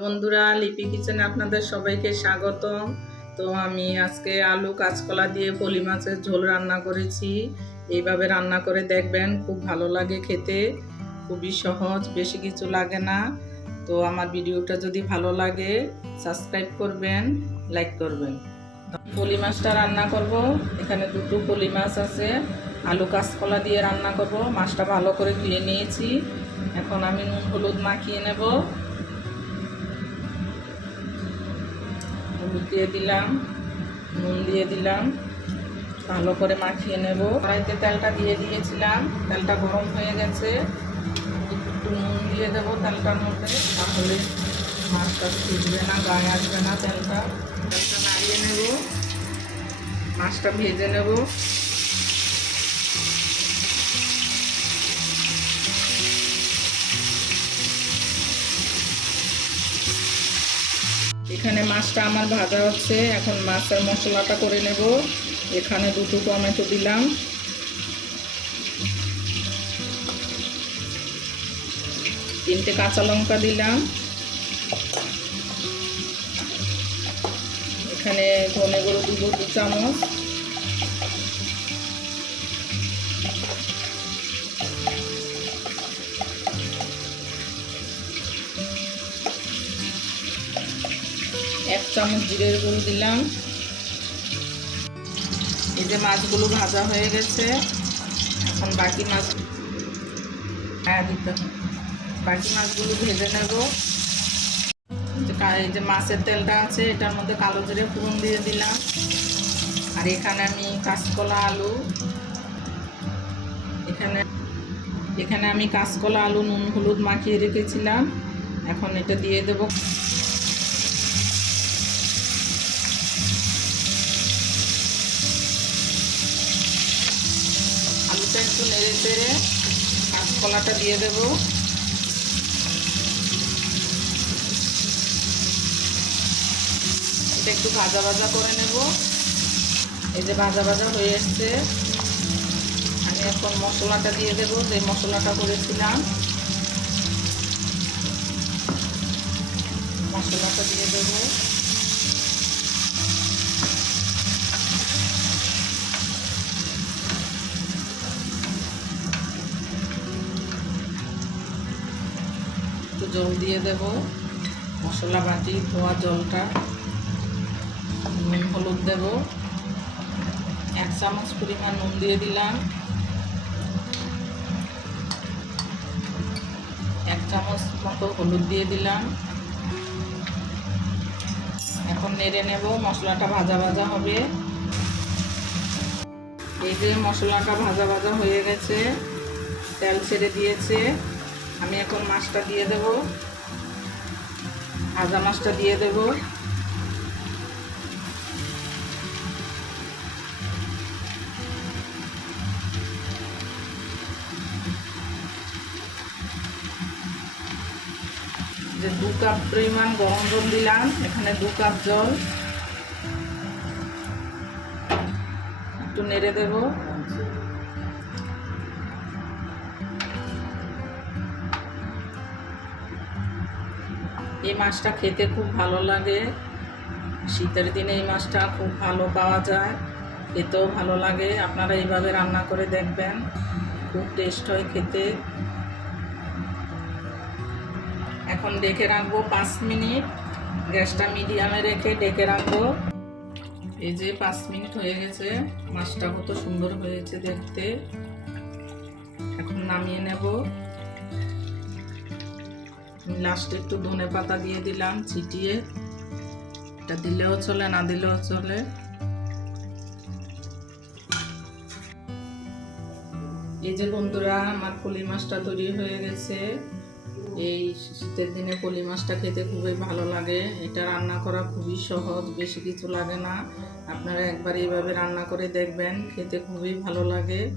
বন্ধুরা, লিপি কিচেনে আপনাদের সবাইকে স্বাগতম। তো আমি আজকে আলু কাঁচকলা দিয়ে পলি মাছের ঝোল রান্না করেছি। এইভাবে রান্না করে দেখবেন, খুব ভালো লাগে খেতে। খুবই সহজ, বেশি কিছু লাগে না। তো আমার ভিডিওটা যদি ভালো লাগে, সাবস্ক্রাইব করবেন, লাইক করবেন। পলি মাছটা রান্না করব। এখানে দুটো পলি মাছ আছে। আলু কাঁচকলা দিয়ে রান্না করব। মাছটা ভালো করে ধুয়ে নিয়েছি। এখন আমি নুন হলুদ মাখিয়ে নেব। হলুদ দিয়ে দিলাম, নুন দিয়ে দিলাম, ভালো করে মাখিয়ে নেব। কড়াইতে তেলটা দিয়ে দিয়েছিলাম, তেলটা গরম হয়ে গেছে। একটু নুন দিয়ে দেব তেলটার মধ্যে, তাহলে মাছটা ভিজবে না, গায়ে আসবে না তেলটা। তেলটা নাড়িয়ে নেব, মাছটা ভেজে নেব। এখানে মাছটা আমার ভাজা হচ্ছে। এখন মাছের মশলাটা করে নেব। এখানে দুটো টমেটো দিলাম। তিনটে কাঁচা লঙ্কা দিলাম। এখানে ধনে গুঁড়ো দিব দু চামচ। চামচ জিরের গুঁড়ো দিলাম। এই যে মাছগুলো ভাজা হয়ে গেছে, এখন বাকি মাছ হ্যাঁ দিতে। বাকি মাছগুলো ভেজে নেব। এই যে মাছের তেলটা আছে, এটার মধ্যে কালো জিরে ফোড়ন দিয়ে দিলাম। আর এখানে আমি কাঁচকলা আলু। এখানে এখানে আমি কাঁচকলা আলু নুন হলুদ মাখিয়ে রেখেছিলাম। এখন এটা দিয়ে দেবো একটু নেড়ে চেড়ে কাঁচকলাটা দিয়ে দেব। এটা একটু ভাজা ভাজা করে নেব। এই যে ভাজা ভাজা হয়ে এসছে। আমি এখন মশলাটা দিয়ে দেবো, যে মশলাটা করেছিলাম। মশলাটা দিয়ে দেবো। জল দিয়ে দেব। মশলা বাটি, ধোয়া জলটা। নুন, হলুদ দেব। এক চামচ পরিমাণ নুন দিয়ে দিলাম। এক চামচ মতো হলুদ দিয়ে দিলাম। এখন নেড়ে নেব, মশলাটা ভাজা ভাজা হবে। এই যে মশলাটা ভাজা ভাজা হয়ে গেছে, তেল ছেড়ে দিয়েছে। আমি এখন মাছটা দিয়ে দেব। ভাজা মাছটা দিয়ে দেব। যে দু কাপ পরিমাণ গরম জল দিলাম, এখানে দু কাপ জল। একটু নেড়ে দেবো। এই মাছটা খেতে খুব ভালো লাগে। শীতের দিনে এই মাছটা খুব ভালো পাওয়া যায়, খেতেও ভালো লাগে। আপনারা এইভাবে রান্না করে দেখবেন, খুব টেস্ট হয় খেতে। এখন ডেকে রাখব পাঁচ মিনিট। গ্যাসটা মিডিয়ামে রেখে ডেকে রাখব। এই যে পাঁচ মিনিট হয়ে গেছে, মাছটা কত সুন্দর হয়েছে দেখতে। এখন নামিয়ে নেব। লাস্টে একটু ধনে পাতা দিয়ে দিলাম, ছিটিয়ে। এটা দিলেও চলে, না দিলেও চলে। এই যে বন্ধুরা, আমার পলি মাছটা তৈরি হয়ে গেছে। এই শীতের দিনে পলি মাছটা খেতে খুবই ভালো লাগে। এটা রান্না করা খুবই সহজ, বেশি কিছু লাগে না। আপনারা একবার এইভাবে রান্না করে দেখবেন, খেতে খুবই ভালো লাগে।